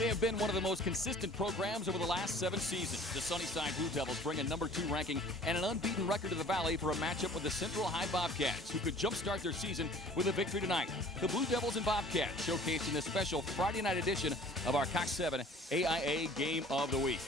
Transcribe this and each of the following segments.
They have been one of the most consistent programs over the last 7 seasons. The Sunnyside Blue Devils bring a number 2 ranking and an unbeaten record to the Valley for a matchup with the Central High Bobcats, who could jumpstart their season with a victory tonight. The Blue Devils and Bobcats showcased in this special Friday night edition of our Cox 7 AIA Game of the Week.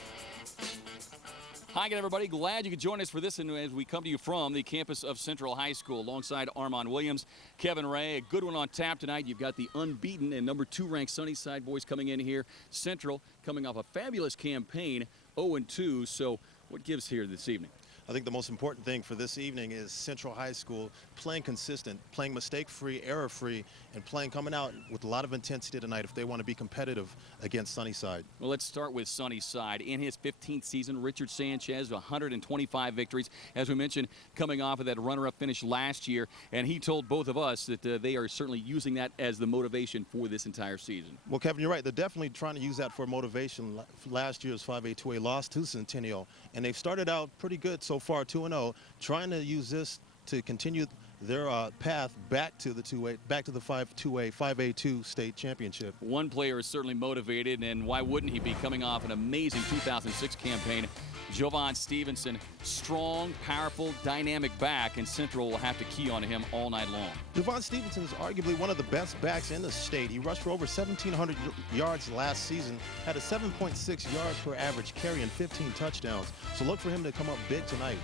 Hi again, everybody. Glad you could join us for this, and as we come to you from the campus of Central High School alongside Armand Williams, Kevin Ray. A good one on tap tonight. You've got the unbeaten and number 2 ranked Sunnyside boys coming in here. Central coming off a fabulous campaign, 0-2. So what gives here this evening? I think the most important thing for this evening is Central High School playing consistent, playing mistake-free, error-free, and coming out with a lot of intensity tonight if they want to be competitive against Sunnyside. Well, let's start with Sunnyside. In his 15th season, Richard Sanchez, 125 victories. As we mentioned, coming off of that runner-up finish last year, and he told both of us that they are certainly using that as the motivation for this entire season. Well, Kevin, you're right. They're definitely trying to use that for motivation. Last year's 5A, 2A loss to Centennial, and they've started out pretty good so far, 2-0, trying to use this to continue their path back to the 2A, back to the 5A2 state championship. One player is certainly motivated, and why wouldn't he be, coming off an amazing 2006 campaign? Jovan Stevenson, strong, powerful, dynamic back, and Central will have to key on him all night long. Jovan Stevenson is arguably one of the best backs in the state. He rushed for over 1,700 yards last season, had a 7.6 yards per average carry and 15 touchdowns. So look for him to come up big tonight.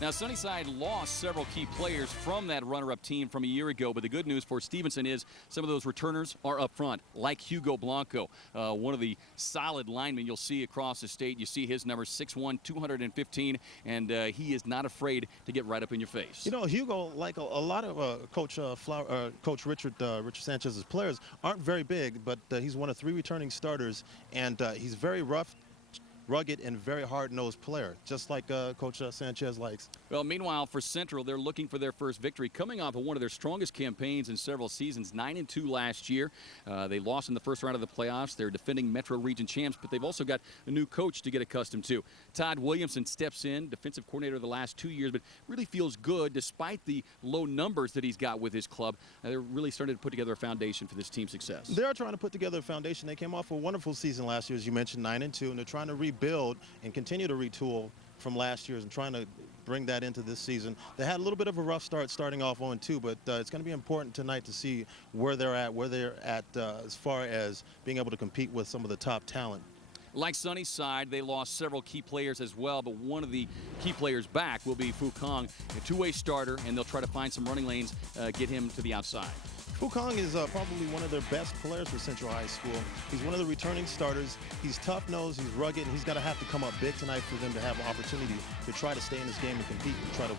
Now, Sunnyside lost several key players from that runner-up team from a year ago, but the good news for Stevenson is some of those returners are up front, like Hugo Blanco, one of the solid linemen you'll see across the state. You see his number, 6'1", 215, and he is not afraid to get right up in your face. You know, Hugo, like a lot of Coach Richard Sanchez's players, aren't very big, but he's one of 3 returning starters, and he's very rough, rugged, and very hard-nosed player, just like Coach Sanchez likes. Well, meanwhile, for Central, they're looking for their first victory, coming off of one of their strongest campaigns in several seasons, 9-2 last year. They lost in the first round of the playoffs. They're defending Metro Region champs, but they've also got a new coach to get accustomed to. Todd Williamson steps in, defensive coordinator the last 2 years, but really feels good despite the low numbers that he's got with his club. They're really starting to put together a foundation for this team's success. They're trying to put together a foundation. They came off a wonderful season last year, as you mentioned, 9-2, and they're trying to rebuild and continue to retool from last year's and trying to bring that into this season. They had a little bit of a rough start starting off 0-2, but it's going to be important tonight to see where they're at as far as being able to compete with some of the top talent. Like Sunnyside, they lost several key players as well, but one of the key players back will be Fu Kong, a 2-way starter, and they'll try to find some running lanes, get him to the outside. Fu Kong is probably one of their best players for Central High School. He's one of the returning starters. He's tough-nosed, he's rugged, and he's got to have to come up big tonight for them to have an opportunity to try to stay in this game and compete and try to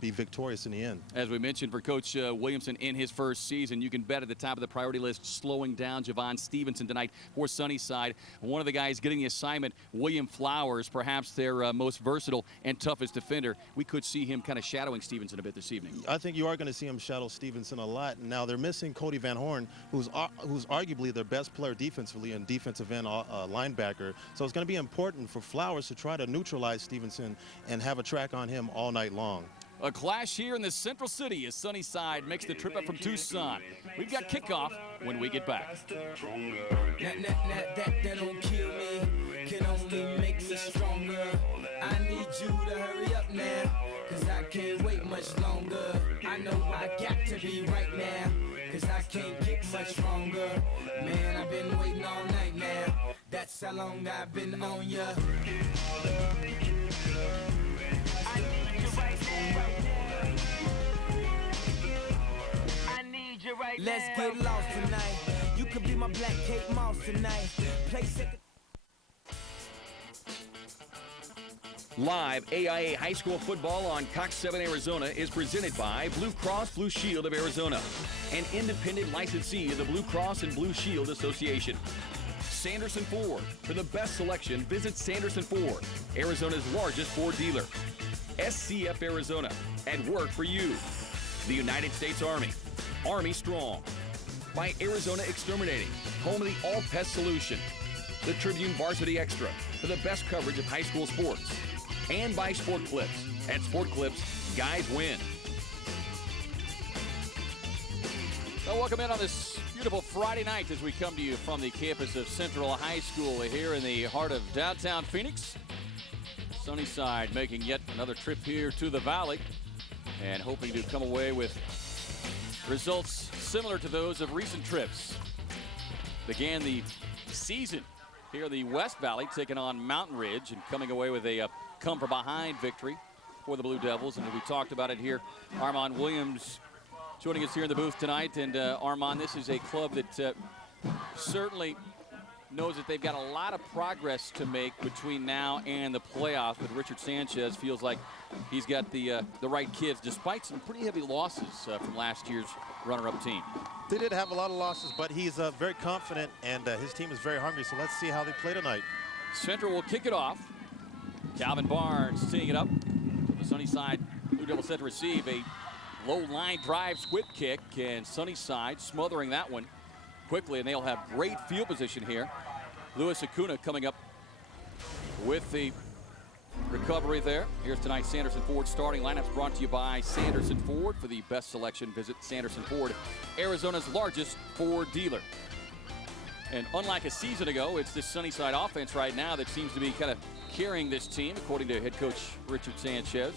be victorious in the end. As we mentioned, for Coach Williamson in his first season, you can bet at the top of the priority list slowing down Jovan Stevenson tonight for Sunnyside. One of the guys getting the assignment, William Flowers, perhaps their most versatile and toughest defender. We could see him kind of shadowing Stevenson a bit this evening. I think you are going to see him shadow Stevenson a lot. Now they're missing Cody Van Horn, who's arguably their best player defensively and defensive end linebacker. So it's going to be important for Flowers to try to neutralize Stevenson and have a track on him all night long. A clash here in the Central City as Sunnyside makes the trip up from Tucson. We've got kickoff when we get back. That don't kill me, can only make me stronger. I need you to hurry up now, cause I can't wait much longer. I know I got to be right now, cause I can't get much stronger. Man, I've been waiting all night now, that's how long I've been on ya. Let's get lost tonight. You could be my Black Kate Moss tonight. Play second. Live AIA High School football on Cox 7 Arizona is presented by Blue Cross Blue Shield of Arizona, an independent licensee of the Blue Cross and Blue Shield Association. Sanderson Ford. For the best selection, visit Sanderson Ford, Arizona's largest Ford dealer. SCF Arizona, at work for you. The United States Army. Army Strong. By Arizona Exterminating, home of the All Pest Solution. The Tribune Varsity Extra, for the best coverage of high school sports. And by Sport Clips. At Sport Clips, guys win. Well, welcome in on this beautiful Friday night as we come to you from the campus of Central High School here in the heart of downtown Phoenix. Sunnyside making yet another trip here to the Valley and hoping to come away with results similar to those of recent trips. Began the season here in the West Valley, taking on Mountain Ridge and coming away with a come-from-behind victory for the Blue Devils. And we talked about it here, Armand Williams joining us here in the booth tonight. And Armand, this is a club that certainly knows that they've got a lot of progress to make between now and the playoffs, but Richard Sanchez feels like he's got the right kids, despite some pretty heavy losses from last year's runner-up team. They did have a lot of losses, but he's very confident, and his team is very hungry, so let's see how they play tonight. Central will kick it off. Calvin Barnes teeing it up. The Sunnyside Blue Devils set to receive a low line drive squib kick, and Sunnyside smothering that one quickly, and they'll have great field position here. Lewis Acuna coming up with the recovery there. Here's tonight's Sanderson Ford starting lineups brought to you by Sanderson Ford. For the best selection, visit Sanderson Ford, Arizona's largest Ford dealer. And unlike a season ago, it's this Sunnyside offense right now that seems to be kind of carrying this team, according to head coach Richard Sanchez.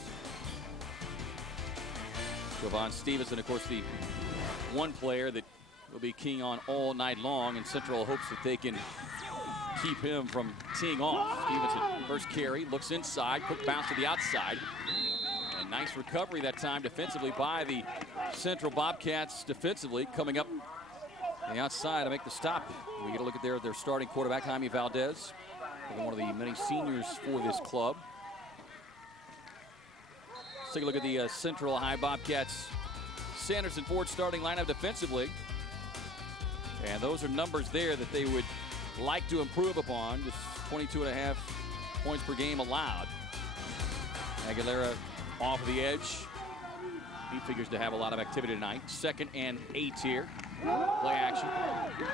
Jovan Stevenson, of course, the one player that will be keying on all night long, and Central hopes that they can keep him from teeing off. Stevenson, first carry, looks inside, quick bounce to the outside. And nice recovery that time defensively by the Central Bobcats defensively, coming up on the outside to make the stop. We get a look at their starting quarterback, Jaime Valdez, one of the many seniors for this club. Let's take a look at the Central High Bobcats Sanderson Ford starting lineup defensively. And those are numbers there that they would like to improve upon. Just 22.5 points per game allowed. Aguilera off the edge. He figures to have a lot of activity tonight. 2nd and 8 here. Play action.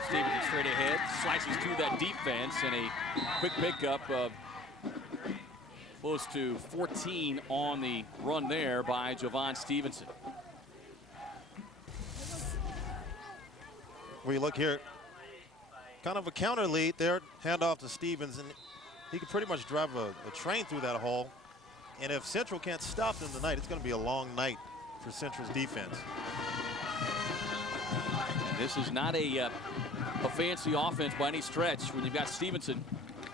Stevenson straight ahead. Slices through that defense, and a quick pickup of close to 14 on the run there by Jovan Stevenson. We look here, kind of a counter lead there, handoff to Stevens, and he could pretty much drive a train through that hole. And if Central can't stop them tonight, it's going to be a long night for Central's defense. And this is not a fancy offense by any stretch. When you've got Stevenson,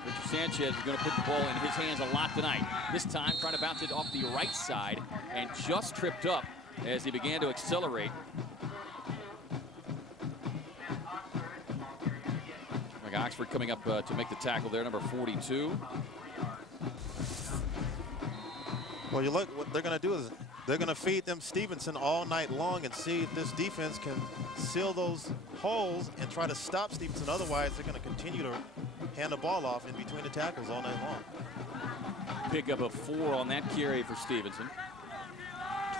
Richard Sanchez is going to put the ball in his hands a lot tonight. This time trying to bounce it off the right side and just tripped up as he began to accelerate. Oxford coming up to make the tackle there, number 42. Well, you look, what they're going to do is they're going to feed them Stevenson all night long and see if this defense can seal those holes and try to stop Stevenson. Otherwise, they're going to continue to hand the ball off in between the tackles all night long. Pickup of 4 on that carry for Stevenson.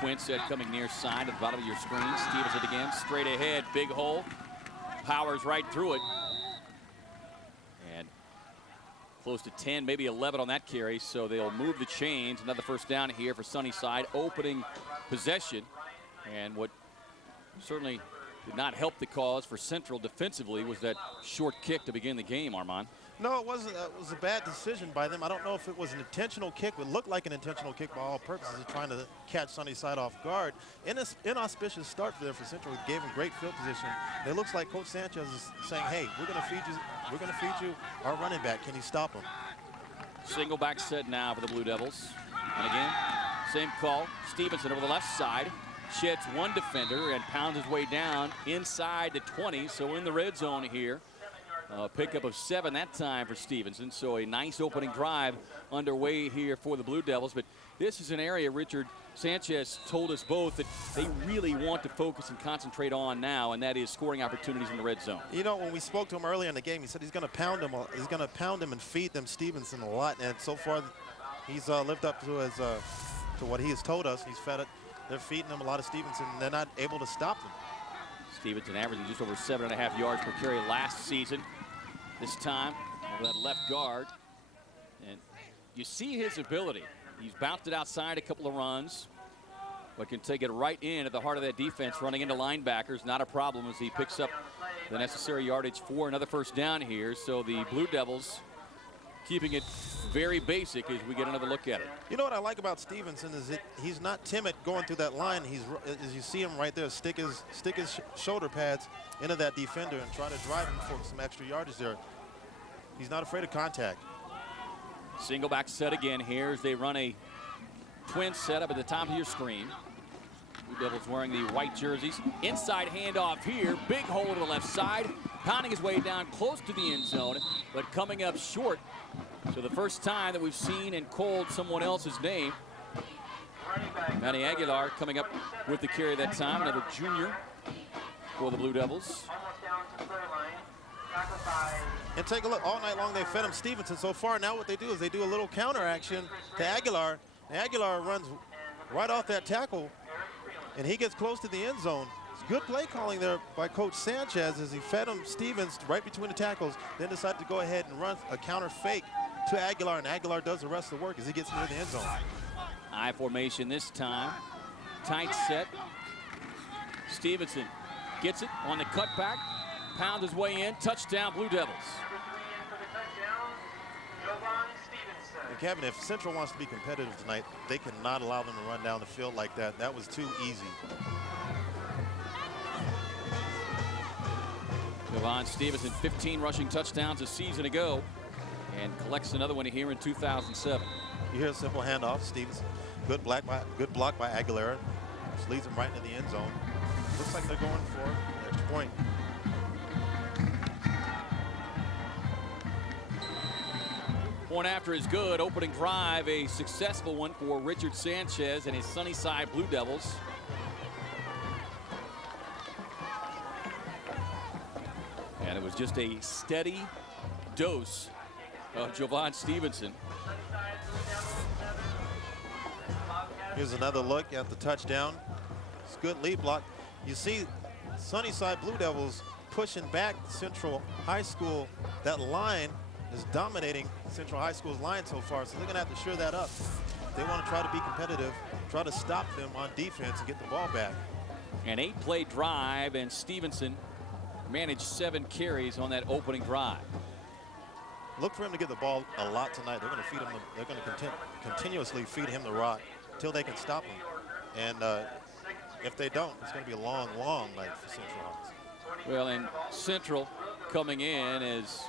Twin set coming near side at the bottom of your screen. Stevenson again, straight ahead, big hole. Powers right through it. Close to 10, maybe 11 on that carry, so they'll move the chains. Another first down here for Sunnyside, opening possession. And what certainly did not help the cause for Central defensively was that short kick to begin the game, Armand. No, it wasn't. It was a bad decision by them. I don't know if it was an intentional kick. It looked like an intentional kick by all purposes of trying to catch Sunnyside off guard. Inauspicious start there for Central. It gave them great field position. It looks like Coach Sanchez is saying, hey, we're going to feed you. We're going to feed you our running back. Can you stop him? Single back set now for the Blue Devils. And again, same call. Stevenson over the left side. Sheds one defender and pounds his way down inside the 20. So in the red zone here. Pickup of 7 that time for Stevenson. So a nice opening drive underway here for the Blue Devils. But this is an area Richard Sanchez told us both that they really want to focus and concentrate on now, and that is scoring opportunities in the red zone. You know, when we spoke to him earlier in the game, he said he's going to pound him. He's going to pound him and feed them Stevenson a lot. And so far, he's lived up to his to what he has told us. He's fed it. They're feeding him a lot of Stevenson, and they're not able to stop them. Stevenson averaging just over 7.5 yards per carry last season. This time, over that left guard. And you see his ability. He's bounced it outside a couple of runs. but can take it right in at the heart of that defense, running into linebackers. Not a problem as he picks up the necessary yardage for another first down here. So the Blue Devils keeping it very basic as we get another look at it. You know what I like about Stevenson is that he's not timid going through that line. He's, as you see him right there, stick his shoulder pads into that defender and try to drive him for some extra yardage there. He's not afraid of contact. Single back set again here as they run a twin setup at the top of your screen. Blue Devils wearing the white jerseys. Inside handoff here. Big hole to the left side. Pounding his way down close to the end zone, but coming up short. So the first time that we've seen and called someone else's name. Manny Aguilar coming up with the carry that time. Another junior for the Blue Devils. And take a look. All night long they fed him Stevenson so far. Now what they do is they do a little counter action to Aguilar. And Aguilar runs right off that tackle, and he gets close to the end zone. It's good play calling there by Coach Sanchez as he fed him Stevens right between the tackles, then decided to go ahead and run a counter fake to Aguilar, and Aguilar does the rest of the work as he gets near the end zone. I formation this time. Tight set. Stevenson gets it on the cutback. Pounds his way in. Touchdown, Blue Devils. And Kevin, if Central wants to be competitive tonight, they cannot allow them to run down the field like that. That was too easy. Javon Stevenson, 15 rushing touchdowns a season ago, and collects another one here in 2007. You hear a simple handoff. Stevenson, good block by Aguilera. Just leads him right into the end zone. Looks like they're going for an extra point. Point after is good. Opening drive, a successful one for Richard Sanchez and his Sunnyside Blue Devils. And it was just a steady dose of Javon Stevenson. Here's another look at the touchdown. It's a good lead block. You see Sunnyside Blue Devils pushing back Central High School. That line is dominating Central High School's line so far, so they're going to have to shore that up. They want to try to be competitive, try to stop them on defense and get the ball back. An 8-play drive, and Stevenson managed 7 carries on that opening drive. Look for him to get the ball a lot tonight. They're going to feed him. They're going to continuously feed him the rock until they can stop him. And if they don't, it's going to be a long, long night for Central Hawks. Well, and Central coming in as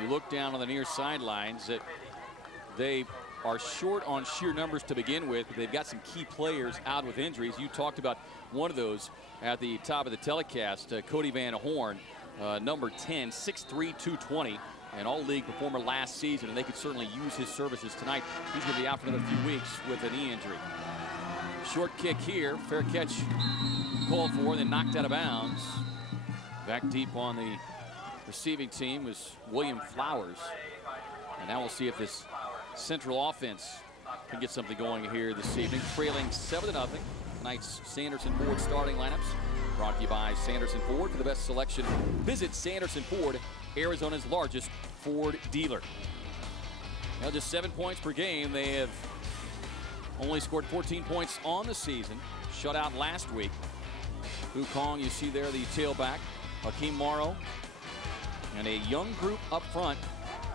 you look down on the near sidelines, that they are short on sheer numbers to begin with, but they've got some key players out with injuries. You talked about one of those at the top of the telecast, Cody Van Horn, number 10, 6'3", 220, an all-league performer last season, and they could certainly use his services tonight. He's going to be out for another few weeks with a knee injury. Short kick here, fair catch called for, then knocked out of bounds. Back deep on the receiving team was William Flowers. And now we'll see if this Central offense can get something going here this evening. Trailing 7-0. Tonight's Sanderson Ford starting lineups brought to you by Sanderson Ford. For the best selection, visit Sanderson Ford, Arizona's largest Ford dealer. Now just 7 points per game. They have only scored 14 points on the season. Shut out last week. Hu Kong, you see there, the tailback. Hakeem Morrow. And a young group up front.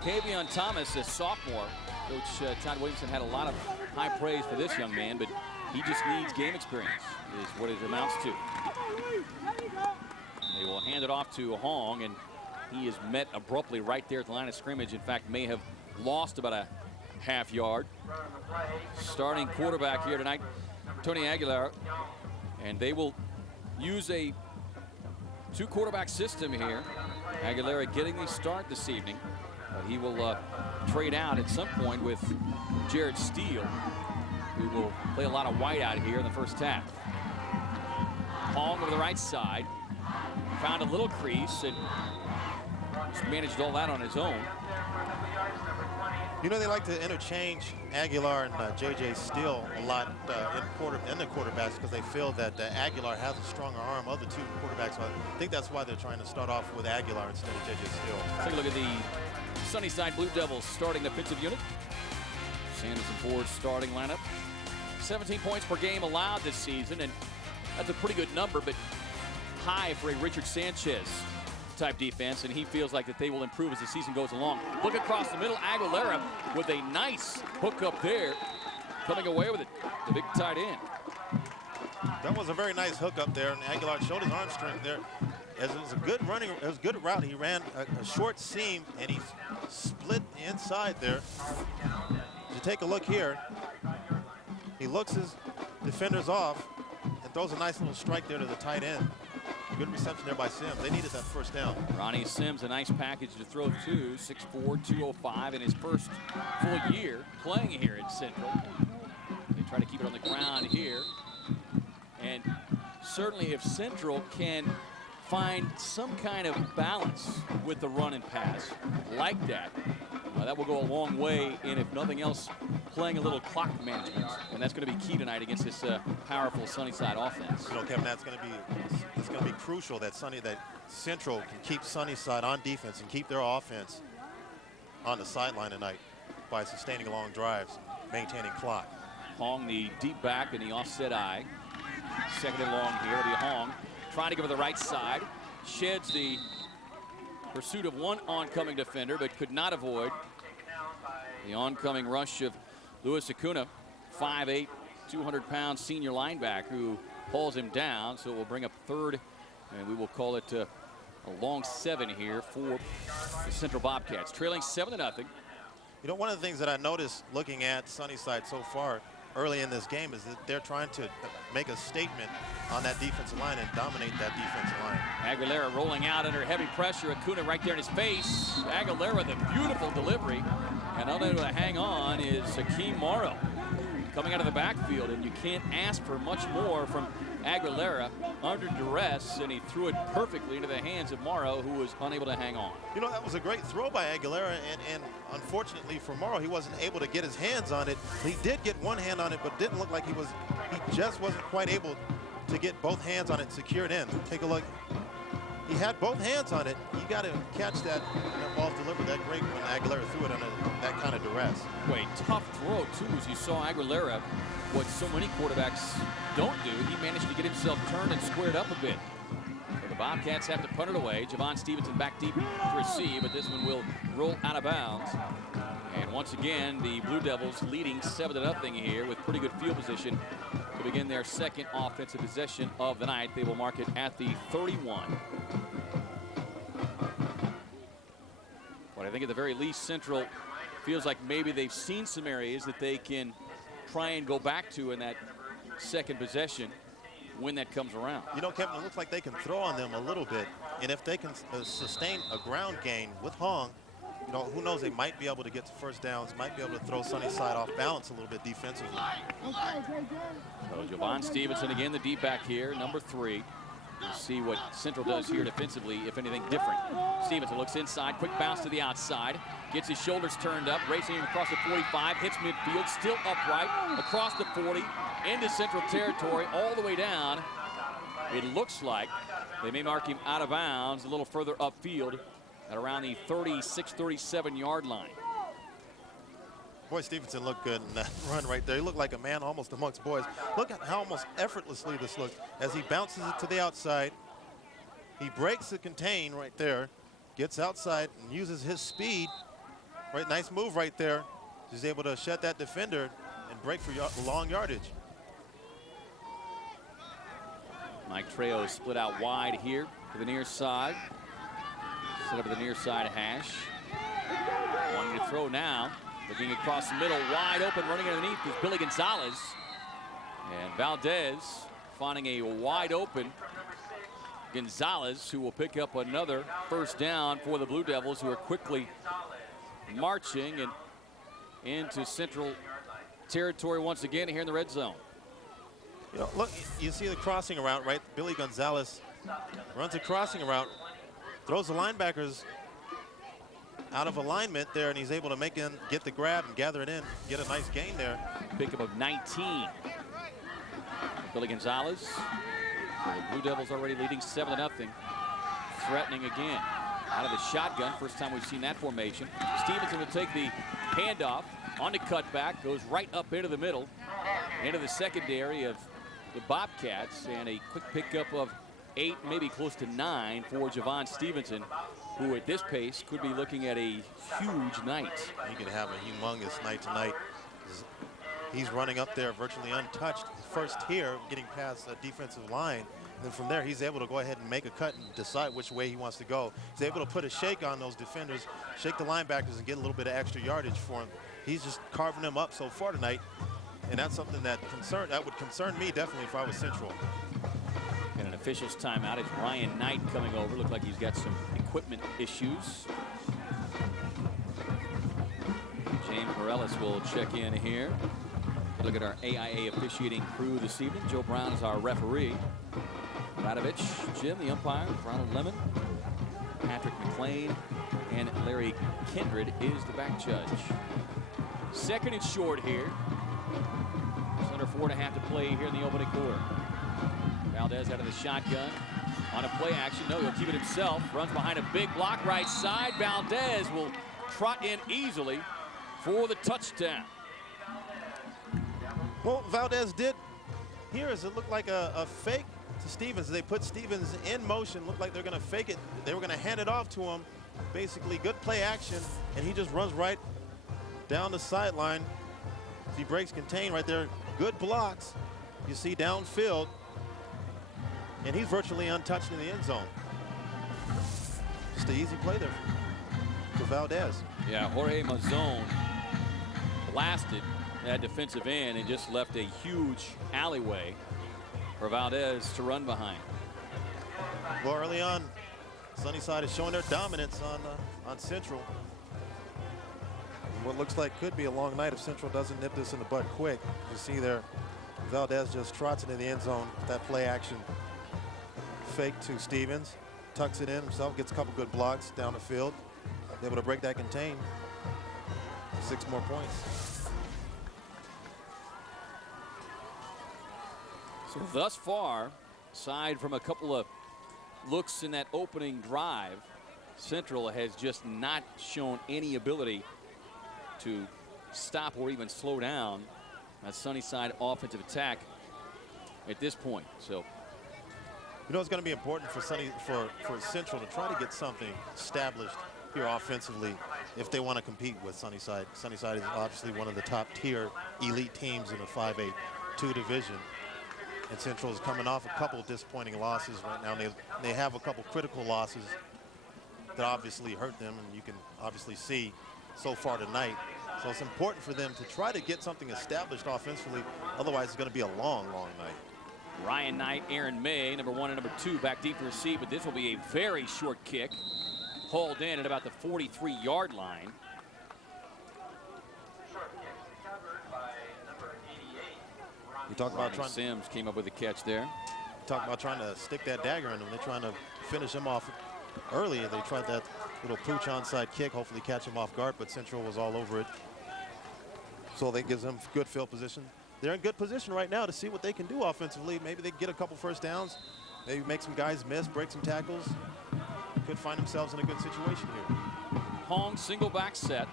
Tavion Thomas, a sophomore. Coach Todd Williamson had a lot of high praise for this young man, but he just needs game experience, is what it amounts to. They will hand it off to Hong, and he is met abruptly right there at the line of scrimmage. In fact, may have lost about a half yard. Starting quarterback here tonight, Tony Aguilar, and they will use a 2-quarterback system here. Aguilera getting the start this evening, but he will trade out at some point with Jared Steele, who will play a lot of white out here in the first half. Hong over the right side, found a little crease and just managed all that on his own. You know, they like to interchange Aguilar and J.J. Steele a lot in the quarterbacks because they feel that Aguilar has a stronger arm of the 2 quarterbacks. So I think that's why they're trying to start off with Aguilar instead of J.J. Steele. Take a look at the Sunnyside Blue Devils starting defensive unit. Sanderson Ford starting lineup. 17 points per game allowed this season, and that's a pretty good number, but high for a Richard Sanchez type defense, and he feels like that they will improve as the season goes along. Look across the middle, Aguilera with a nice hook up there, coming away with it, the big tight end. That was a very nice hook up there, and Aguilar showed his arm strength there. As it was a good running, it was a good route. He ran a short seam, and he split the inside there. As you take a look here, he looks his defenders off and throws a nice little strike there to the tight end. Good reception there by Sims. They needed that first down. Ronnie Sims, a nice package to throw to, 6'4", 205 in his first full year playing here at Central. They try to keep it on the ground here. And certainly if Central can find some kind of balance with the run and pass like that, that will go a long way in, if nothing else, playing a little clock management, and that's going to be key tonight against this powerful Sunnyside offense. You know, Kevin, it's going to be crucial that Central can keep Sunnyside on defense and keep their offense on the sideline tonight by sustaining long drives, maintaining clock. Hong, the deep back in the offset eye, second and long here. It'll be Hong trying to go to the right side, sheds the pursuit of one oncoming defender, but could not avoid the oncoming rush of Luis Acuna, 5'8", 200-pound senior linebacker who pulls him down. So we'll bring up third, and we will call it a long 7 here for the Central Bobcats, trailing 7-0. You know, one of the things that I noticed looking at Sunnyside so far early in this game is that they're trying to make a statement on that defensive line and dominate that defensive line. Aguilera rolling out under heavy pressure. Acuna right there in his face. Aguilera, the beautiful delivery. And unable to hang on is Hakeem Morrow coming out of the backfield. And you can't ask for much more from Aguilera under duress. And he threw it perfectly into the hands of Morrow, who was unable to hang on. You know, that was a great throw by Aguilera. And unfortunately for Morrow, he wasn't able to get his hands on it. He did get one hand on it, but didn't look like he just wasn't quite able to get both hands on it, secured in. Take a look. He had both hands on it. You got to catch that. That ball's delivered that great when Aguilera threw it under that kind of duress. Wait, tough throw too, as you saw Aguilera. What so many quarterbacks don't do, he managed to get himself turned and squared up a bit. So the Bobcats have to punt it away. Javon Stevenson back deep to receive, but this one will roll out of bounds. And once again, the Blue Devils leading 7-0 here with pretty good field position to begin their second offensive possession of the night. They will mark it at the 31. But I think at the very least, Central feels like maybe they've seen some areas that they can try and go back to in that second possession when that comes around. You know, Kevin, it looks like they can throw on them a little bit. And if they can sustain a ground gain with Hong, you know, who knows, they might be able to get to first downs, might be able to throw Sunnyside off balance a little bit defensively. So Javon Stevenson again, the deep back here, number 3. We'll see what Central does here defensively, if anything different. Stevenson looks inside, quick bounce to the outside, gets his shoulders turned up, racing across the 45, hits midfield, still upright, across the 40, into Central territory, all the way down. It looks like they may mark him out of bounds a little further upfield at around the 36, 37-yard line. Boy, Stevenson looked good in that run right there. He looked like a man almost amongst boys. Look at how almost effortlessly this looks as he bounces it to the outside. He breaks the contain right there, gets outside and uses his speed. Right, nice move right there. He's able to shut that defender and break for long yardage. Mike Trejo split out wide here to the near side. Set up the near side hash. Wanting to throw now. Looking across the middle, wide open, running underneath is Billy Gonzalez. And Valdez finding a wide open Gonzalez, who will pick up another first down for the Blue Devils, who are quickly marching and into Central territory once again here in the red zone. You know, look, you see the crossing route, right? Billy Gonzalez runs a crossing route, throws the linebackers out of alignment there, and he's able to get the grab and gather it in, get a nice gain there. Pickup of 19. Billy Gonzalez. The Blue Devils already leading 7-0. Threatening again. Out of the shotgun. First time we've seen that formation. Stevenson will take the handoff on the cutback. Goes right up into the middle. into the secondary of the Bobcats, and a quick pickup of 8, maybe close to 9 for Javon Stevenson, who at this pace could be looking at a huge night. He could have a humongous night tonight. He's running up there virtually untouched. First here, getting past the defensive line. And then from there, he's able to go ahead and make a cut and decide which way he wants to go. He's able to put a shake on those defenders, shake the linebackers, and get a little bit of extra yardage for him. He's just carving them up so far tonight. And that's something that would concern me definitely if I was Central. And an official's timeout. It's Ryan Knight coming over. Looked like he's got some equipment issues. James Morales will check in here. Look at our AIA officiating crew this evening. Joe Brown is our referee. Radovich, Jim, the umpire. Ronald Lemon, Patrick McLean, and Larry Kindred is the back judge. Second and short here. Just under 4.5 to play here in the opening quarter. Valdez out of the shotgun. On a play action. No, he'll keep it himself. Runs behind a big block right side. Valdez will trot in easily for the touchdown. Well, Valdez did here as it looked like a fake to Stevens. They put Stevens in motion. Looked like they're going to fake it. They were going to hand it off to him. Basically, good play action, and he just runs right down the sideline. He breaks contain right there. Good blocks. You see downfield, and he's virtually untouched in the end zone. Just an easy play there for Valdez. Yeah, Jorge Mazon blasted that defensive end and just left a huge alleyway for Valdez to run behind. Well, early on, Sunnyside is showing their dominance on Central. What looks like could be a long night if Central doesn't nip this in the bud quick. You see there, Valdez just trots it in the end zone. That play action fake to Stevens, tucks it in himself, gets a couple good blocks down the field, able to break that contain. 6 more points. So thus far, aside from a couple of looks in that opening drive, Central has just not shown any ability to stop or even slow down that Sunnyside offensive attack at this point. So, you know, it's going to be important for Central to try to get something established here offensively if they want to compete with Sunnyside. Sunnyside is obviously one of the top tier elite teams in the 5A2 division. And Central is coming off a couple of disappointing losses right now. They have a couple critical losses that obviously hurt them, and you can obviously see so far tonight. So it's important for them to try to get something established offensively. Otherwise, it's going to be a long, long night. Ryan Knight, Aaron May, number 1 and number 2 back deep to receive, but this will be a very short kick. Hauled in at about the 43-yard line. You talk about Sims came up with a catch there. Talk about trying to stick that dagger in him. They're trying to finish him off early. They tried that little pooch onside kick, hopefully catch him off guard, but Central was all over it. So that gives them good field position. They're in good position right now to see what they can do offensively. Maybe they get a couple first downs, maybe make some guys miss, break some tackles. Could find themselves in a good situation here. Hong single back set.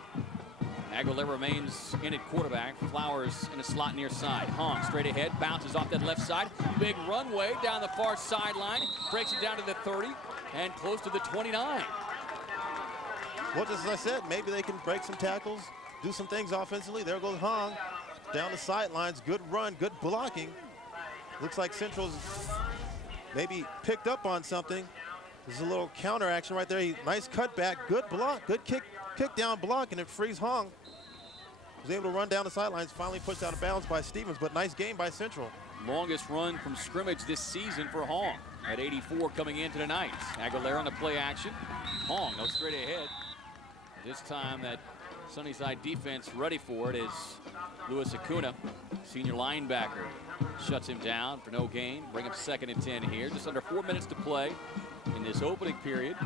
Aguilera remains in at quarterback. Flowers in a slot near side. Hong straight ahead, bounces off that left side. Big runway down the far sideline. Breaks it down to the 30 and close to the 29. Well, just as I said, maybe they can break some tackles, do some things offensively. There goes Hong down the sidelines. Good run, good blocking. Looks like Central's maybe picked up on something. There's a little counter action right there. Nice cutback, good block, good kick down block, and it frees Hong. Was able to run down the sidelines, finally pushed out of bounds by Stevens, but nice game by Central. Longest run from scrimmage this season for Hong at 84 coming into tonight. Aguilera on the play action. Hong goes straight ahead. This time that Sunnyside defense ready for it is Luis Acuna, senior linebacker. Shuts him down for no gain. Bring up 2nd and 10 here. Just under 4 minutes to play in this opening period.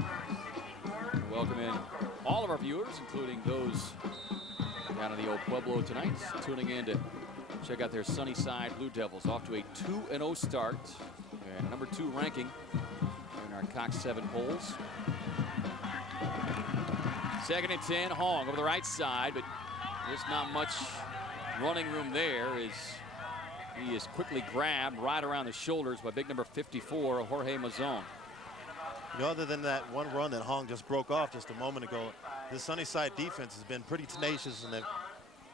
Welcome in all of our viewers, including those down in the old Pueblo tonight, tuning in to check out their Sunnyside Blue Devils, off to a 2-0 start and number 2 ranking in our Cox 7 polls. 2nd and 10, Hong over the right side, but just not much running room there as He is quickly grabbed right around the shoulders by big number 54, Jorge Mazon. You know, other than that one run that Hong just broke off just a moment ago, the Sunnyside defense has been pretty tenacious, and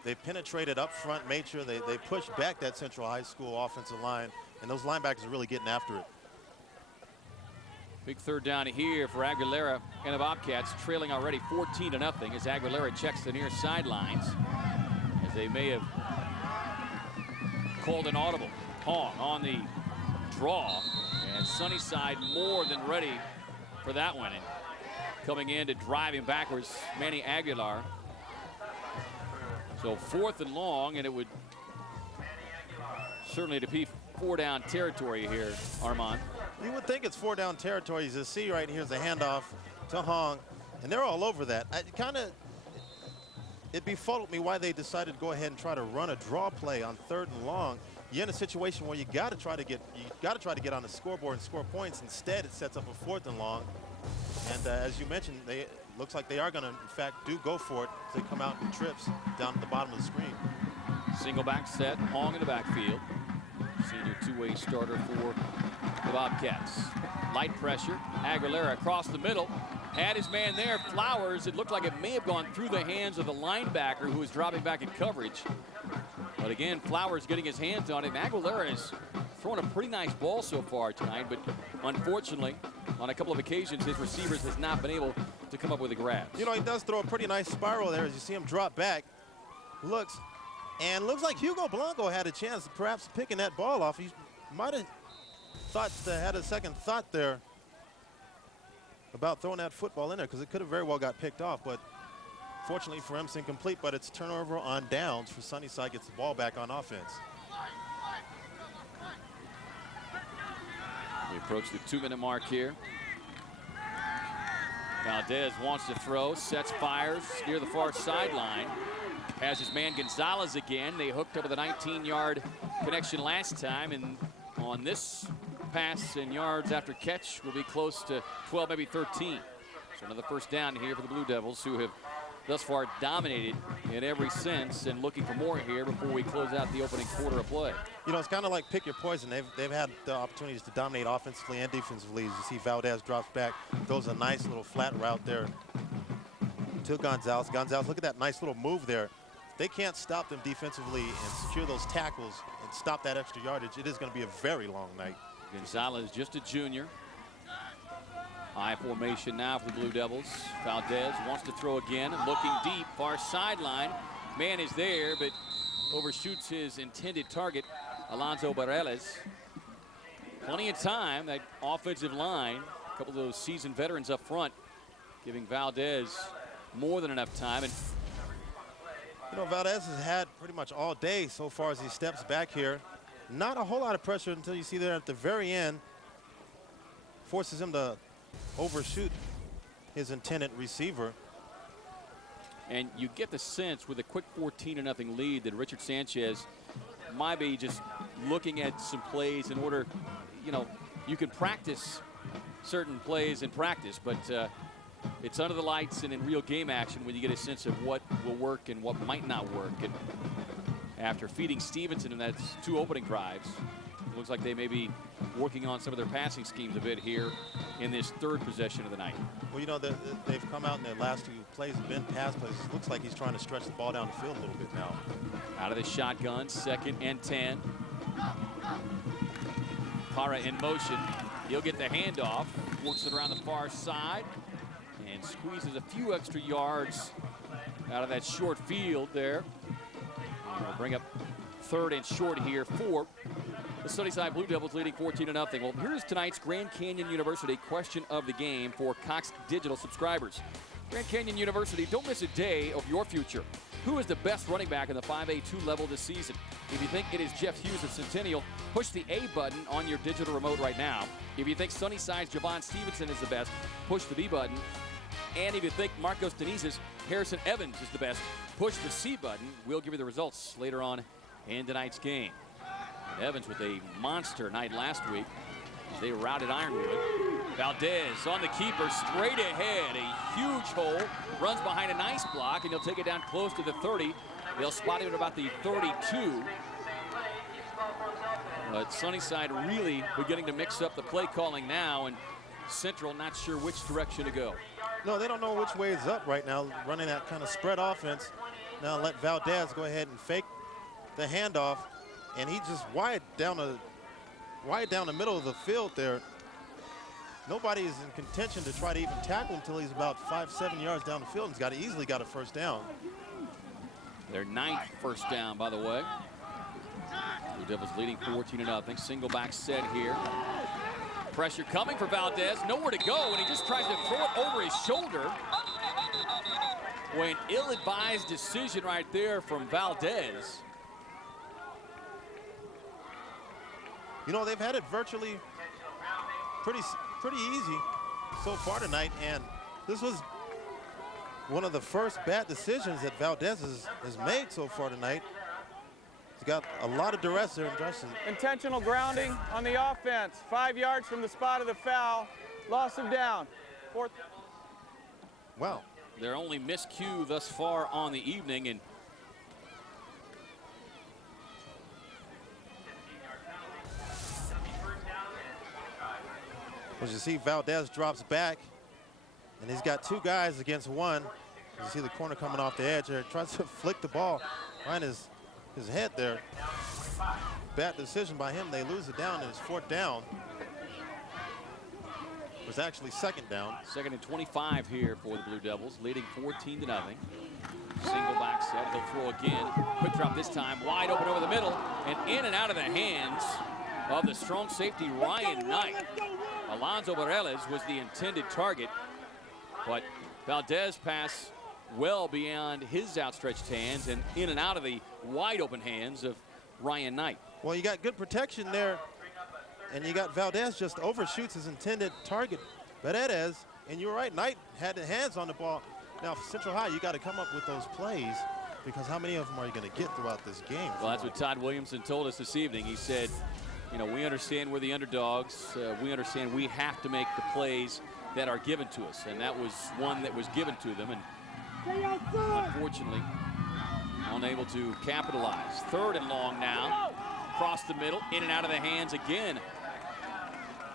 they've penetrated up front, made sure they pushed back that Central High School offensive line, and those linebackers are really getting after it. Big third down here for Aguilera and the Bobcats, trailing already 14-0 as Aguilera checks the near sidelines, as they may have called an audible. Hong on the draw, and Sunnyside more than ready for that one. And coming in to drive him backwards, Manny Aguilar. So 4th and long, and it would certainly be 4-down territory here, Armand. You would think it's 4-down territory. As you see right here is a handoff to Hong, and they're all over that. It befuddled me why they decided to go ahead and try to run a draw play on 3rd and long. You're in a situation where you got to try to get on the scoreboard and score points. Instead, it sets up a 4th and long. And as you mentioned, it looks like they are going to, in fact, go for it. They come out in trips down at the bottom of the screen. Single back set, Hong in the backfield. Senior two-way starter for the Bobcats. Light pressure, Aguilera across the middle. Had his man there, Flowers. It looked like it may have gone through the hands of the linebacker who was dropping back in coverage. But again, Flowers getting his hands on it. And Aguilera has thrown a pretty nice ball so far tonight, but unfortunately, on a couple of occasions, his receivers has not been able to come up with a grab. You know, he does throw a pretty nice spiral there as you see him drop back. Looks like Hugo Blanco had a chance of perhaps picking that ball off. He might have had a second thought there about throwing that football in there, because it could have very well got picked off, but fortunately for him, it's incomplete. But it's turnover on downs for Sunnyside, gets the ball back on offense. We approach the 2-minute mark here. Valdez wants to throw, sets, fires near the far sideline. Has his man Gonzalez again. They hooked up with a 19-yard connection last time, and on this pass and yards after catch will be close to 12, maybe 13. So another first down here for the Blue Devils, who have thus far dominated in every sense, and looking for more here before we close out the opening quarter of play. You know, it's kind of like pick your poison. They've had the opportunities to dominate offensively and defensively. As you see, Valdez drops back, throws a nice little flat route there to Gonzalez. Gonzalez, look at that nice little move there. They can't stop them defensively and secure those tackles and stop that extra yardage. It is going to be a very long night. Gonzalez, just a junior. High formation now for the Blue Devils. Valdez wants to throw again, looking deep, far sideline. Man is there, but overshoots his intended target, Alonzo Bareles. Plenty of time, that offensive line, a couple of those seasoned veterans up front, giving Valdez more than enough time. And you know, Valdez has had pretty much all day so far as he steps back here. Not a whole lot of pressure until you see there at the very end. Forces him to overshoot his intended receiver. And you get the sense with a quick 14-0 lead that Richard Sanchez might be just looking at some plays in order, you know, you can practice certain plays in practice, but it's under the lights and in real game action when you get a sense of what will work and what might not work. And after feeding Stevenson in that 2 opening drives, it looks like they may be working on some of their passing schemes a bit here in this 3rd possession of the night. Well, you know, they've come out in their last 2 plays have been pass plays. It looks like he's trying to stretch the ball down the field a little bit now. Out of the shotgun, 2nd and 10. Parra in motion. He'll get the handoff, works it around the far side, and squeezes a few extra yards out of that short field there. We'll bring up 3rd and short here for the Sunnyside Blue Devils, leading 14-0. Well, here's tonight's Grand Canyon University question of the game for Cox Digital subscribers. Grand Canyon University, don't miss a day of your future. Who is the best running back in the 5A2 level this season? If you think it is Jeff Hughes of Centennial, push the A button on your digital remote right now. If you think Sunnyside's Javon Stevenson is the best, push the B button. And if you think Marcos Denise's Harrison Evans is the best, push the C button. We'll give you the results later on in tonight's game. And Evans with a monster night last week as they routed Ironwood. Valdez on the keeper, straight ahead, a huge hole, runs behind a nice block, and he'll take it down close to the 30. They'll spot him at about the 32. But Sunnyside really beginning to mix up the play calling now, and Central not sure which direction to go. No, they don't know which way is up right now, running that kind of spread offense. Now let Valdez go ahead and fake the handoff, and he just wide down the middle of the field there. Nobody is in contention to try to even tackle until he's about 5-7 yards down the field, and he's easily got a first down. Their 9th first down, by the way. Blue Devils leading 14-0. Single back set here. Pressure coming for Valdez. Nowhere to go, and he just tries to throw it over his shoulder. Boy, an ill-advised decision right there from Valdez. You know, they've had it virtually pretty easy so far tonight, and this was one of the first bad decisions that Valdez has made so far tonight. He's got a lot of duress there in Justin. Intentional grounding on the offense. 5 yards from the spot of the foul. Loss of down. 4th. Wow. Their only miscue thus far on the evening, and as you see, Valdez drops back, and he's got 2 guys against 1. You see the corner coming off the edge there, tries to flick the ball behind his head there. Bad decision by him. They lose it down, and it's 4th down. It was actually 2nd down. 2nd and 25 here for the Blue Devils, leading 14-0. Single back set. He'll throw again. Quick drop this time, wide open over the middle, and in and out of the hands of the strong safety Ryan Knight. Alonzo Morales was the intended target, but Valdez pass well beyond his outstretched hands and in and out of the wide open hands of Ryan Knight. Well, you got good protection there, and you got Valdez just overshoots his intended target, Paredes, and you're right, Knight had the hands on the ball. Now for Central High, you got to come up with those plays, because how many of them are you going to get throughout this game? Well, that's what Todd Williamson told us this evening. He said, you know, we understand we're the underdogs. We understand we have to make the plays that are given to us, and that was one that was given to them, and unfortunately unable to capitalize. 3rd and long now, across the middle, in and out of the hands again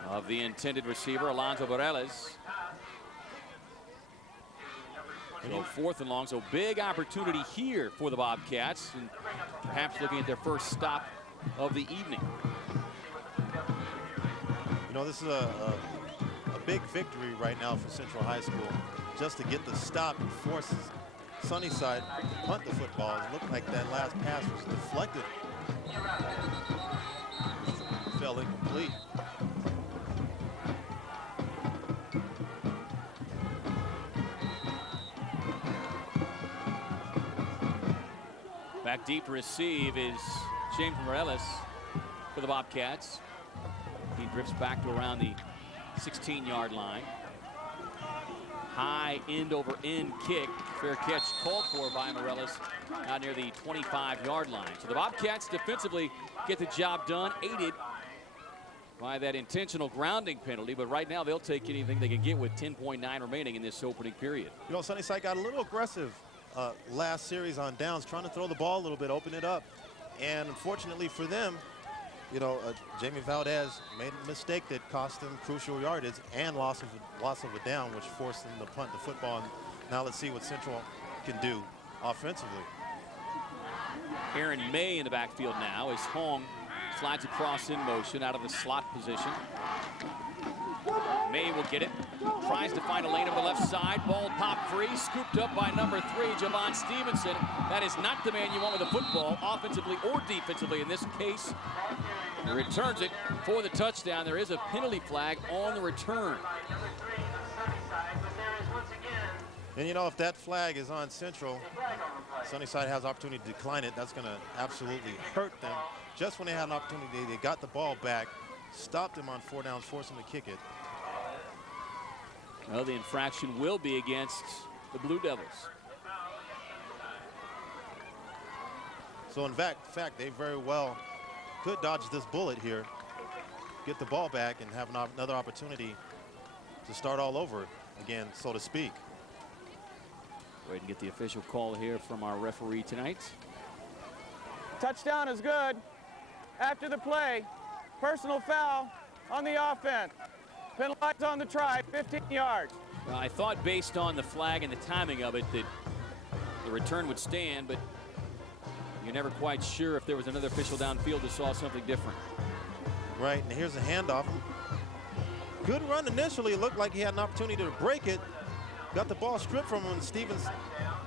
of the intended receiver, Alonzo Morales. So 4th and long, so big opportunity here for the Bobcats, and perhaps looking at their first stop of the evening. You know, this is a big victory right now for Central High School, just to get the stop and force Sunnyside to punt the football. It looked like that last pass was deflected. Fell incomplete. Back deep to receive is James Morales for the Bobcats. He drifts back to around the 16-yard line. High end over end kick. Fair catch called for by Morales out near the 25-yard line. So the Bobcats defensively get the job done, aided by that intentional grounding penalty. But right now they'll take anything they can get with 10.9 remaining in this opening period. You know, Sunnyside got a little aggressive last series on downs, trying to throw the ball a little bit, open it up. And unfortunately for them, you know, Jamie Valdez made a mistake that cost them crucial yardage and loss of a down, which forced them to punt the football. And now let's see what Central can do offensively. Aaron May in the backfield now as Hong slides across in motion out of the slot position. May will get it, tries to find a lane on the left side. Ball popped free, scooped up by number 3, Javon Stevenson. That is not the man you want with the football, offensively or defensively in this case. He returns it for the touchdown. There is a penalty flag on the return. And you know, if that flag is on Central, Sunnyside has opportunity to decline it. That's going to absolutely hurt them. Just when they had an opportunity, they got the ball back, stopped him on 4 downs, forced him to kick it. Well, the infraction will be against the Blue Devils. So in fact, they very well could dodge this bullet here, get the ball back, and have another opportunity to start all over again, so to speak. Go ahead and get the official call here from our referee tonight. Touchdown is good. After the play, Personal foul on the offense. Penalized on the try, 15 yards. Well, I thought based on the flag and the timing of it that the return would stand, but you're never quite sure if there was another official downfield that saw something different. Right, and here's a handoff. Good run initially. It looked like he had an opportunity to break it. Got the ball stripped from him, and Stevens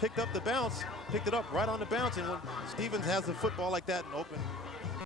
picked up the bounce, picked it up right on the bounce. And when Stevens has a football like that in open